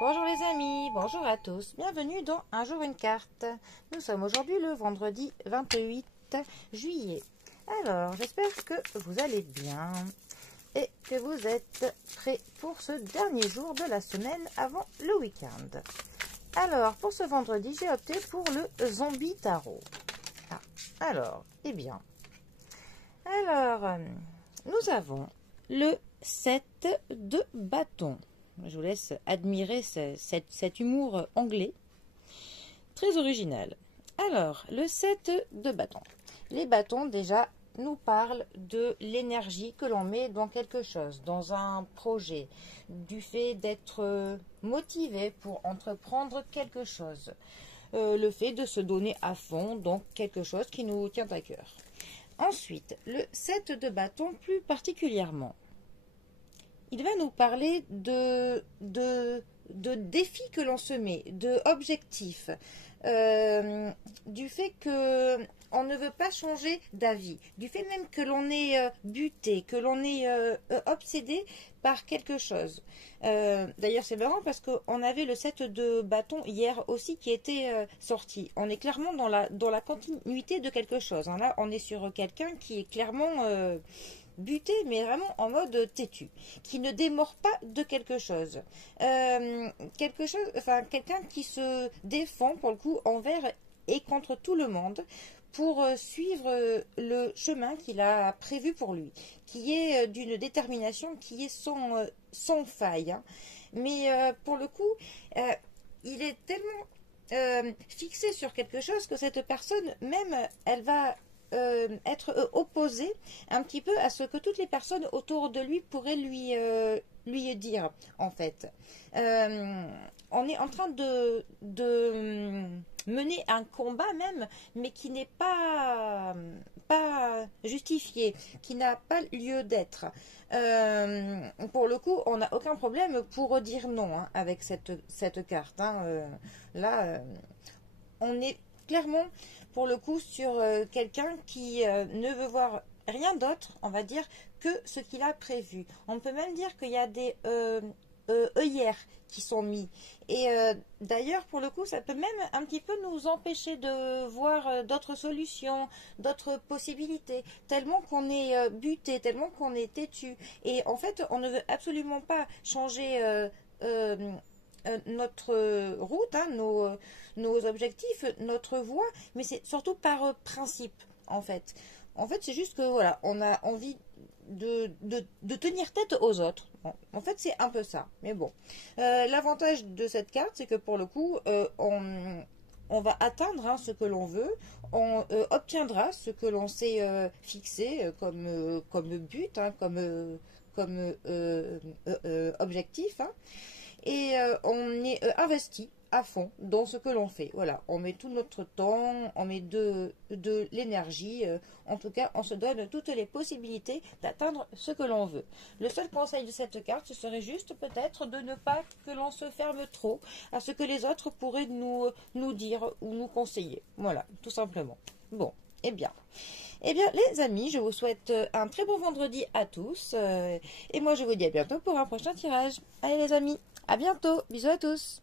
Bonjour les amis, bonjour à tous, bienvenue dans Un jour une carte. Nous sommes aujourd'hui le vendredi 28 juillet. Alors, j'espère que vous allez bien et que vous êtes prêts pour ce dernier jour de la semaine avant le week-end. Alors, pour ce vendredi, j'ai opté pour le zombie tarot. Alors, eh bien, nous avons le 7 de bâton. Je vous laisse admirer cet humour anglais, très original. Alors, le 7 de bâton. Les bâtons, déjà, nous parlent de l'énergie que l'on met dans quelque chose, dans un projet, du fait d'être motivé pour entreprendre quelque chose, le fait de se donner à fond, donc quelque chose qui nous tient à cœur. Ensuite, le 7 de bâton plus particulièrement. Il va nous parler de défis que l'on se met, d'objectifs, du fait que on ne veut pas changer d'avis, du fait même que l'on est buté, que l'on est obsédé par quelque chose. D'ailleurs, c'est marrant parce qu'on avait le 7 de bâton hier aussi qui était sorti. On est clairement dans la continuité de quelque chose. Là, on est sur quelqu'un qui est clairement buté, mais vraiment en mode têtu, qui ne démord pas de quelque chose. Quelqu'un qui se défend pour le coup envers et contre tout le monde pour suivre le chemin qu'il a prévu pour lui, qui est d'une détermination qui est sans faille. Mais pour le coup, il est tellement fixé sur quelque chose que cette personne même, elle va être opposé un petit peu à ce que toutes les personnes autour de lui pourraient lui dire, en fait. On est en train de mener un combat même, mais qui n'est pas justifié, qui n'a pas lieu d'être. Pour le coup, on n'a aucun problème pour dire non avec cette carte. Là, on est clairement pour le coup sur quelqu'un qui ne veut voir rien d'autre, on va dire, que ce qu'il a prévu. On peut même dire qu'il y a des œillères qui sont mis. Et d'ailleurs, pour le coup, ça peut même un petit peu nous empêcher de voir d'autres solutions, d'autres possibilités, tellement qu'on est buté, tellement qu'on est têtu. Et en fait, on ne veut absolument pas changer notre route, nos objectifs, notre voie, mais c'est surtout par principe, en fait. En fait, c'est juste que, voilà, on a envie de tenir tête aux autres. Bon, en fait, c'est un peu ça. Mais bon. L'avantage de cette carte, c'est que pour le coup, on va atteindre ce que l'on veut, on obtiendra ce que l'on s'est fixé comme but, comme objectif. Et on est investi à fond dans ce que l'on fait. Voilà, on met tout notre temps, on met de l'énergie. En tout cas, on se donne toutes les possibilités d'atteindre ce que l'on veut. Le seul conseil de cette carte, ce serait juste peut-être de ne pas que l'on se ferme trop à ce que les autres pourraient nous dire ou nous conseiller. Voilà, tout simplement. Bon, eh bien, les amis, je vous souhaite un très bon vendredi à tous. Et moi, je vous dis à bientôt pour un prochain tirage. Allez les amis, à bientôt. Bisous à tous.